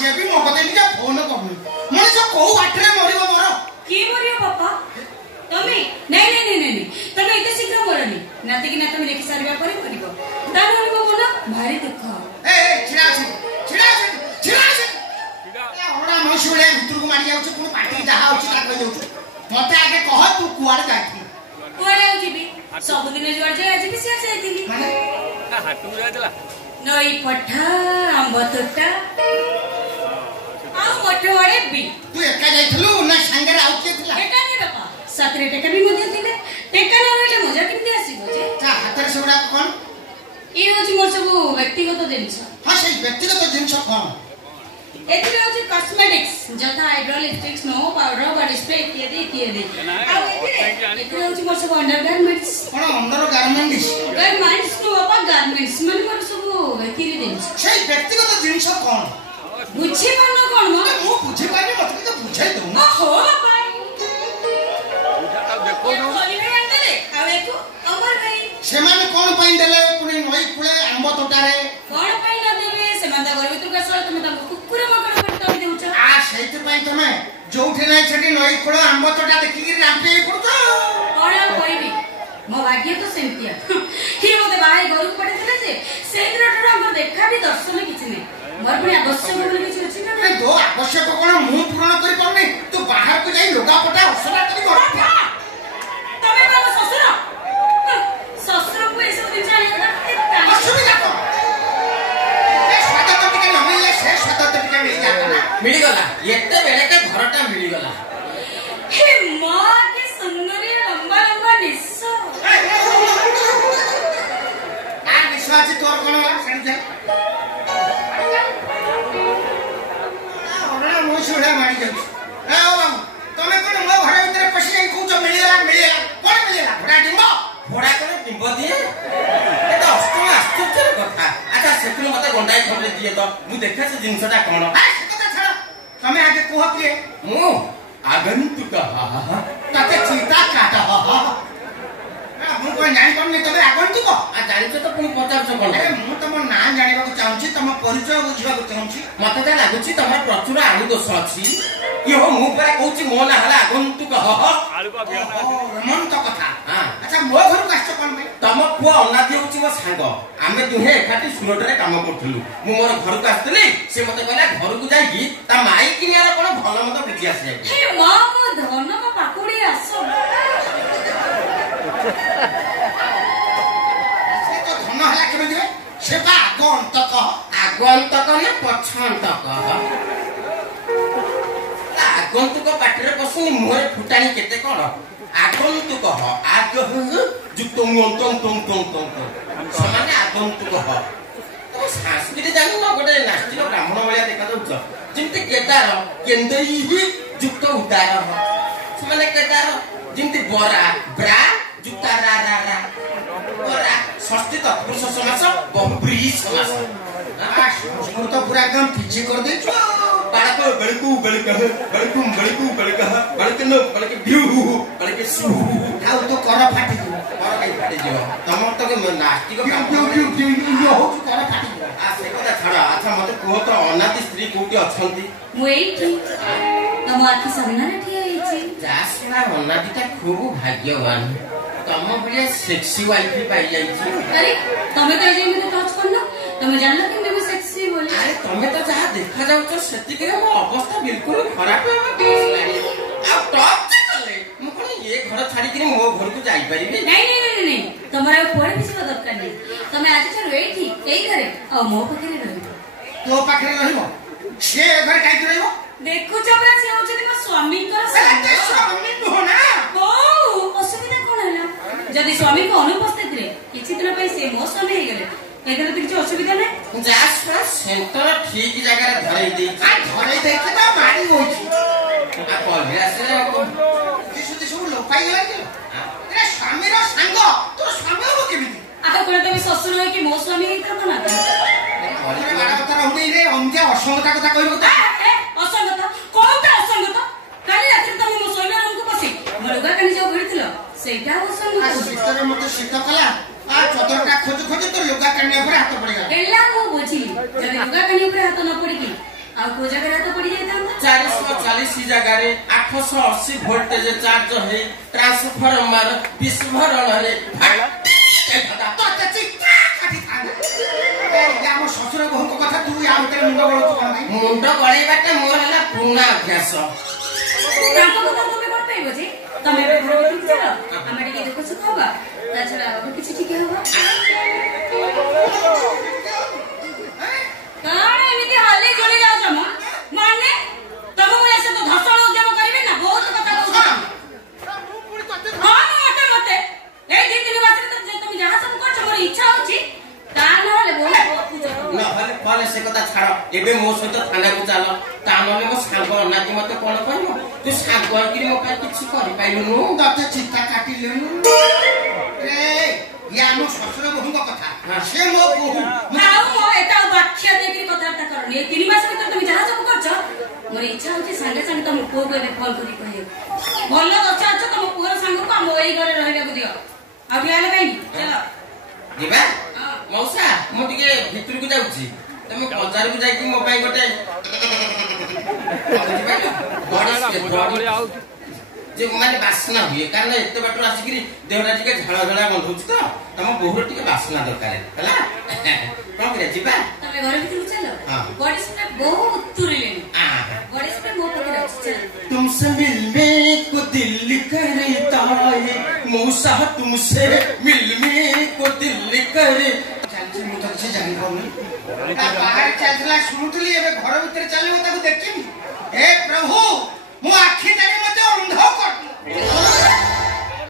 सी भी मो कते निका फोन करनु मनुष्य को बाटरे मरिबो मोर की मरियो पापा तमे नहीं तमे इते शीघ्र करनी नाते कि ना तमे लेखि सारिबा परे करिवो दान मो मन भारी दुख ए छिड़ा ओडा मनुष्य भितर को मारी जाउछ कोन पाटी जहा होछ ता कहि जाउछ मते आगे कह तू कुआड़ जाथि कुआड़ जीबी सब दिन जोर जे आज भी से जाइतिली माने ना हाटू जायतला नई पठा आंब तोटा आ मठवाड़े भी तू एका जाइथलु ना संगे आउ के थिला एका नहीं बापा सातरे टेका भी मध्य थिले टेका न रहले मजा केमती आसीबो जे ता हातर सेउडा कोन ए होची मोर सब व्यक्तिगत जिनिस हां से व्यक्तिगत जिनिस कोन एथिरे होची कॉस्मेटिक्स जथा आईब्रो लिपस्टिक्स नो पाउडर बॉडी स्प्रे इत्यादि आ एथिरे होची मोर सब अंडरगारमेंट्स कोन अंडरगारमेंट्स नो बापा गारमेंट्स मन मोर सब व्यक्तिगत जिनिस से व्यक्तिगत जिनिस कोन बुझे पानो कोन मो मो बुझे पानी मत तो बुझाई दउ ओ हो बापा बुझा देखो न बोलिबे अंदरे आ एको अमर भाई से माने कोन पाइन देले पुनी नई कुळे आंब तोटारे कोन पाई न देबे से मानता करबे तू कसो तुम त कुकुर मकड़ करतो देउछ आ सेति पई तमे जोठे नै छटी नई कुळे आंब तोटा देखि कि रापे पड़तो कोन कोइबी मो भाग्य तो सेमतिया ही मते बाहर घर पड़े थिले जे से दिनटा हमर देखा भी दर्शन किछि नै मोर पुनी आवश्यक बोली किछि अछि ना ए दो आवश्यक कोन मु पूर्ण करि परनी तू बाहर को जाई लोगा पटा असला करि कर तमे बाबा ससुर ससुर को ऐसे दिन जाय असुविधा को ए स्वाद तो टिके न मिले से स्वाद तो टिके मिल जाता मिली गला एते बेले के घरटा मिली गला हे मां के सुंदरी लंबा लंबा निस्सो आ विश्वास तोर कोन सणी जा ओरा मो छुड़ा मारी जाऊ ए ओ बाबू तमे कोन मो घर भीतर पसी जाई कहू तो मिलेला कोन मिलेला घोड़ा कोन डिंबो दिए ए तो अस्तमा आश्चर्य कथा अच्छा सेकुल मते गंडाई खबरे दिए तो मु देखा से जिंसटा कोन आ से कथा छड़ तमे आगे कोह के मु आगंतुक हा तते चिता काटा हा मु कोन जानि कोन तमे आगंतुक आ जानि तो पुनी पचार कोन ए मु तम ना जानिबा को चाहूची तम परिचय बुझिबा को चाहूची मते ता लागुची तमर प्रचुर आलु दोष अछि यो मु परा कहूची मो ना हला आगंतुक ह आलू का बिया ना रमन तो कथा हां अच्छा मो घर कास्ट कोन भाई तम पुआ अनाथी होची मो सांग आमे दुहे एकाठी सुरटरे काम करथलु मु मोर घर को आस्तली से मते कहला घर को जाई ता माई किनियार कोन भलो मत बुझी आसी हे मां मो धन का पाकुड़ी आसो से तो धन हला केबे दिबे से बा आगंतक ना पछंतक आगंतुक पाटरे पसुनी मोरे फुटानी केते कोन आगंतुक ह आग जुक्त अंतम तम तम तम समान आगंतुक ह तो संस्कृति जानि न गोटे नास्तिक ब्राह्मण वाला देखा दउछ जिमते केदार केंदई ही जुक्त उदार ह समान केदार जिमते बरा ब्रा जुक्ता रा रा रा बरा षष्ठी तत्पुरुष समास बहुब्री समास आ संस्कृत पूरा एकदम पीछे कर दे बाड़क बेलकू बेलकह बेलकुम बेलकू बेलकह बेलकनो बेलक भिउ बेलक सु आउ तो कर फाटी कर कई फाटी जियो तमर तो के नास्तिक भिउ हो कर फाटी आ से कथा छड़ा अच्छा मते को तो अनाथी स्त्री कोठी अछंती मु एठी तम आखि सामने ठिया हेछि जासना अनाथीटा खूब भाग्यवान तम बलिया सेक्सी वाइफ पाई जाई अरे तमे तो जे मते टच करनो तमे जानलो कि मैं सेक्सी बोली अरे तमे तो जहा देखा जाउछ सेति के मो अवस्था बिल्कुल खराब है आ टच कले मु कोन ये घर छाडी कि मो घर को जाई परिबे नहीं तमरा कोड़े किसी का दरकार नहीं तमे आज चलो एठी एई घरे आ मो पखरे रहिबो तो पाखरे रहिबो से घर काई रहिबो देखो चबरा से होछे मो स्वामी कर से स्वामी हो ना ओ असुविधा कोन हला जदि स्वामी को अनुपस्थित रे किछि दिन पई से मो स्वामी हे गेले एकर किछि असुविधा नै जासरा सेंटर ठीक जगह रे धरै दे आ धरै दे कि ता मारी होछि आ कलबिरा से दिसु लोपाई गेला कि तेरा स्वामी रो संग तो स्वामी हो केबी आता कोन तमे ससुर होय कि मो स्वामी हे त ना कलबिरा बाडा कथा रहउनी रे अंत्या असंगता कथा कहबो ता असंगत कोनटा असंगत काली रात्री तमे मो सोइला हमको पसी मलुगा कनी जो भिड़थिलो सेटा असंगत सिस्टर मते शीत कला आ चदरटा खोज खोज तो लुगा कन्या पर हाथ पड़ गला एला मो बुझी जदि लुगा कनी ऊपर हाथ न पड़ी कि ଆଉ କୋଉ ଜାଗାରେ ତ ପଡି ଯାଇଥାନ୍ତା 440 ଜାଗାରେ 880 ଭୋଲ୍ଟେଜ ଚାର୍ଜ ହେଇ ଟ୍ରାନ୍ସଫର୍ମର ବିସ୍ଫୋରଣରେ ଆମ ଶ୍ୱଶୁର ବୋହୂଙ୍କ କଥା ତୁ ୟା ଭିତରେ ମୁଣ୍ଡ ଗଳଉଛୁ କଣ ପାଇଁ? ମୁଣ୍ଡ ଗଳେଇବାଟା ମୋର ହେଲା ପୁରୁଣା ଅଭ୍ୟାସ। ତାଙ୍କ କଥା ତମେ କଣ ପାଇବ ଯେ ତମେ ଏବେ ଘର ଭିତରକୁ ଚାଲ ଆମେ ଟିକେ ଦୁଃଖ ସୁଖ ହବା ତା ଛଡା ଆଉ କିଛି ଟିକେ ହବ କଣ ଏମିତି ହଲି ଚଳି ଯାଉଛ ମ ମାନେ ତମ ଭଳିଆ ସେ ତ ଧର୍ଷଣ ଉଦ୍ୟମ କରିବେ ନା ବହୁତ କଥା କହୁଛ ହଁ ମତେ ଏଇ 2-3 ମାସରେ ତ ତମେ ଯାହା ସବୁ କରୁଛ ମୋର ଇଚ୍ଛା ହଉଛି ତା ନହେଲେ ନହେଲେ କଣ ସେ କଥା ଛାଡ ଏବେ ମୋ ସହିତ ଥାନାକୁ ଚାଲ ତା ନହେଲେ ମୋ ସାଙ୍ଗ ଅନାକି ମତେ କଣ କହିବ ତୁ ସାଙ୍ଗ ହେଇକିରି ମୋ ପାଇଁ କିଛି କରିପାରିଲୁନୁ ତତେ ଚିତା କାଟିଲେନୁ ଇଏ ଆମ ଶ୍ୱଶୁର ବୋହୂଙ୍କ କଥା ସେ ମୋ ବୋହୂ ଆଉ ମୋ ଏଟା ବାଖ୍ୟା ଦେଇକି କଥାବାର୍ତ୍ତା କରନି ଏଇ 3 ମାସ ଭିତରେ ତମେ ଯାହା ସବୁ କରୁଛ ମୋର ଇଚ୍ଛା ହଉଛି ସାଙ୍ଗେ ସାଙ୍ଗେ ତମ ପୁଅକୁ ଏବେ ଫୋନ କରି କହିବାକୁ ଭଲ ଦଶା ଅଛ ତମ ପୁଅର ସାଙ୍ଗକୁ ଆମ ଏଇ ଘରେ ରହିବାକୁ ଦିଅ ଆଉ ଟିକେ ହେଲେ କାହିଁକି ଚାଲ ଯିବା ମଉସା ମୁଁ ଟିକେ ଭିତରକୁ ଯାଉଛି ତମେ ବଜାରକୁ ଯାଇକି ମୋ ପାଇଁ ଗୋଟେ ଯେ ମାନେ ବାସ୍ନା ହୁଏ କାରଣ ଏତେ ବାଟରୁ ଆସିକିରି ଦେହଟା ଟିକେ ଝାଳ ଝାଳ ଗନ୍ଧଉଛି ତ ତମ ବୋହୁର ଟିକେ ବାସ୍ନା ଦରକାର ହେଲା କଣ କରିବା ଯିବା ତମେ ଘର ଭିତରକୁ ଚାଲ ବଡି ସ୍ପ୍ରେ ବହୁତ ତୁରିଲେଣି ବଡି ସ୍ପ୍ରେ ମୋ ପାଖରେ ଅଛି ଚାଲ तुमसे मिलने को दिल करता है मौसा तुमसे मिलने को दिल करे ମୁଁ ତ କିଛି ଜାଣିପାରୁନି ବାହାରେ ଚାଲିଥିଲା ଶୁଣୁଥିଲି ଏବେ ଘର ଭିତରେ ଚାଲିବ ତାକୁ ଦେଖିବି ହେ ପ୍ରଭୁ ମୋ ଆଖି ତାକୁ ମତେ ଅନ୍ଧ କରିଦିଅ